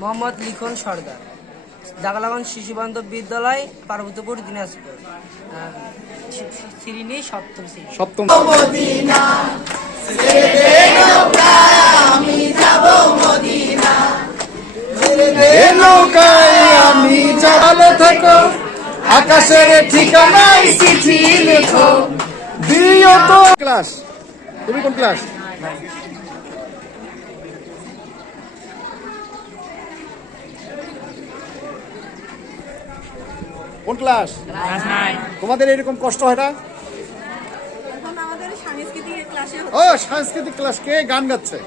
মোহাম্মদ লিখন সর্দার। শিশু বান্ধব বিদ্যালয়, পার্বতীপুর, দিনাজপুর। শ্রেণি সপ্তম সপ্তম। আমি থাকো, আকাশের ঠিকানায় চিঠি লেখো। দিও তো। ক্লাস? তুমি কোন ক্লাস? কোন ক্লাস? তোমাদের এরকম কষ্ট হয় না? এখন আমাদের সাংস্কৃতিক ক্লাসে ও সাংস্কৃতিক ক্লাস কে গান গাচ্ছে?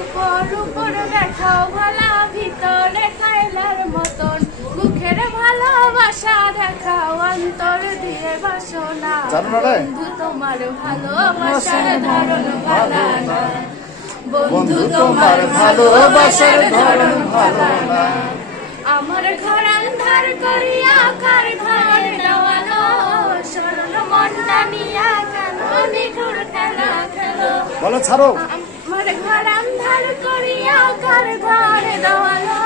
উপর উপর দেখাও ভালা ভিতরে খাইলার মতন। মুখের ভালোবাসা দেখাও অন্তর দিয়ে বাসনা। জানো না রে? বন্ধু তোমার ভালোবাসার ভালা না বন্ধু তোমার ভালোবাসার ধরন ভালো না আমার ঘর আন্ধার করিয়া কার ঘর দেওয়ালো স্মরণ মনটা নিয়া কেন নিঠুর খেলা খেলো। বলো ছাড়ো। আমার ঘর আন্ধার করিয়া কার ঘর দেওয়ালো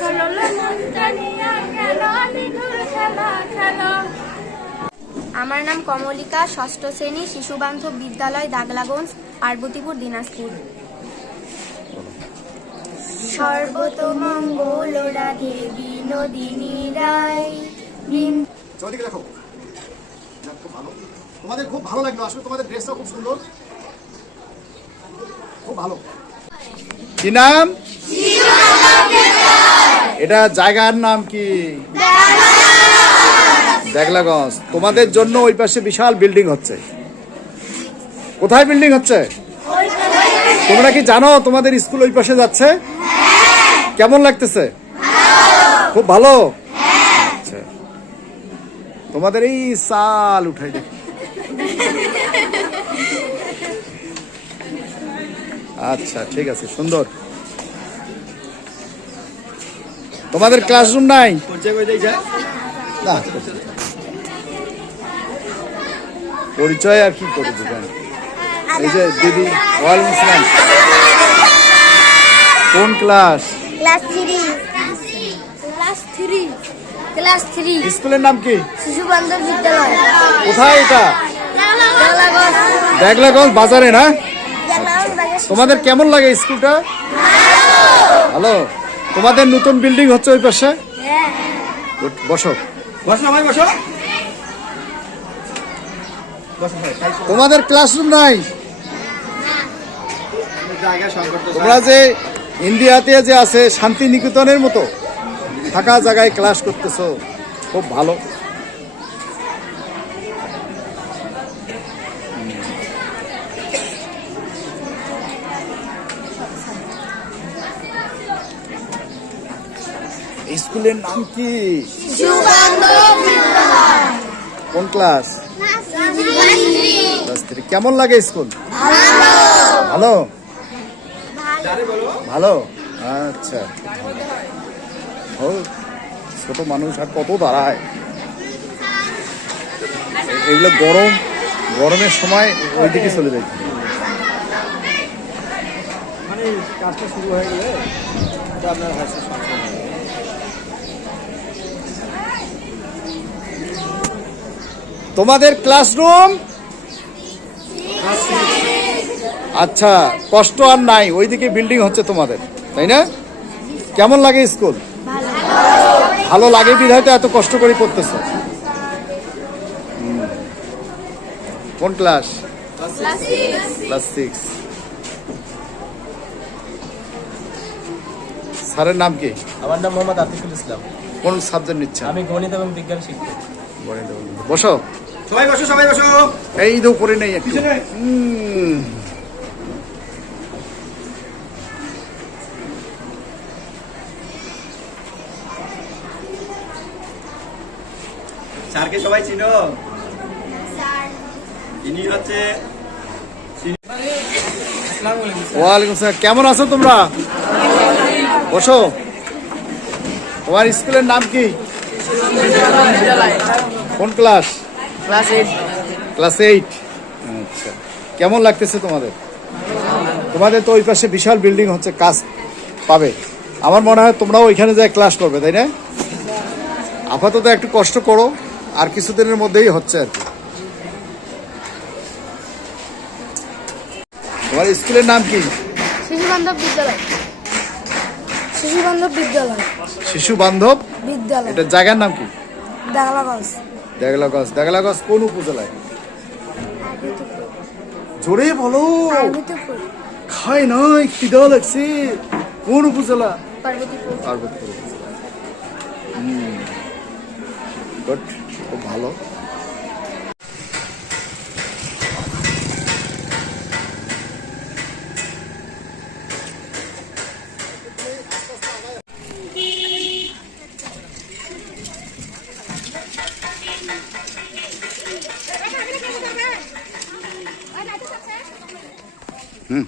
সরল মনটা নিয়া কেন নিঠুর খেলা খেলো আমার নাম কমলিকা ষষ্ঠ শ্রেণি শিশু বান্ধব বিদ্যালয় দাগলাগঞ্জ পার্বতীপুর দিনাজপুর। সর্বতমঙ্গল রাধে বিনোদিনী রায়। চৌদিকে দেখো। খুব ভালো। তোমাদের খুব ভালো লাগল। আসলে তোমাদের ড্রেসটা খুব সুন্দর। খুব ভালো। কি নাম? এটা জায়গার নাম কি? দেখলাগঞ্জ তোমাদের জন্য ওই পাশে বিশাল বিল্ডিং হচ্ছে। কোথায় বিল্ডিং হচ্ছে? তোমরা কি জানো তোমাদের স্কুল ওই পাশে যাচ্ছে? কেমন লাগতেছে? খুব ভালো? আচ্ছা। তোমাদের এই সাল উঠাই দেখ। আচ্ছা ঠিক আছে সুন্দর। তোমাদের ক্লাসরুম নাই? না পরিচয় আর কি করে দেবেন এই যে দিদি ওয়ালাইকুম আসসালাম কোন ক্লাস স্কুলের নাম কি? শিশু বান্ধব বিদ্যালয়। কোথায় এটা? দাগলাগঞ্জ দেখলাগঞ্জ বাজারে না? তোমাদের কেমন লাগে স্কুলটা? ভালো। তোমাদের নতুন বিল্ডিং হচ্ছে ওই পাশে? Good, বসো। তোমাদের ক্লাসরুম নাই? তোমরা যে ইন্ডিয়াতে যে আছে শান্তি নিকেতনের মতো থাকা জায়গায় ক্লাস করতেছো খুব ভালো। স্কুলের নাম কি? কোন ক্লাস কেমন লাগে স্কুল? ভালো। ভালো? আচ্ছা। ও ছোট মানুষ আর কত দাঁড়ায়? এগুলো গরম গরমের সময় ওইদিকে চলে যায়। মানে কাজটা শুরু হয়ে গেলে আপনার হাসি তোমাদের ক্লাসরুম আচ্ছা কষ্ট আর নাই ওইদিকে বিল্ডিং হচ্ছে তোমাদের তাই না? কেমন লাগে স্কুল ভালো লাগে বিধায় তো এত কষ্ট করে পড়তেছো। কোন ক্লাস ক্লাস সিক্স স্যারের নাম কি? আমার নাম মোহাম্মদ আতিকুল ইসলাম। কোন সাবজেক্ট নিচ্ছেন আমি গণিত এবং বিজ্ঞান শিক্ষক বসো। সবাই বসো সবাই বসো। এই তো উপরে নেই একটু। স্যারকে সবাই চিনো? ইনি হচ্ছে ওয়ালাইকুম কেমন আছো তোমরা? বসো। তোমার স্কুলের নাম কি? কোন class? Class eight. Class eight. আচ্ছা। কেমন লাগতেছে তোমাদের? তোমাদের তো ওই পাশে বিশাল বিল্ডিং হচ্ছে কাজ পাবে। আমার মনে হয় তোমরাও ওইখানে যায় ক্লাস করবে তাই না? আপাতত একটু কষ্ট করো। আর কিছুদিনের মধ্যেই হচ্ছে আর কি। তোমার স্কুলের নাম কি? শিশু বান্ধব বিদ্যালয়। শিশু বান্ধব বিদ্যালয়। শিশু বান্ধব বিদ্যালয়। এটা জায়গার নাম কি? দাগলাগঞ্জ। দেগলাগঞ্জ। দেগলাগঞ্জ কোন উপজেলায়? জোরে বলো। খাই নাই খিদা লাগছে। কোন উপজেলা? পার্বতীপুর। পার্বতীপুর গুড খুব ভালো হুম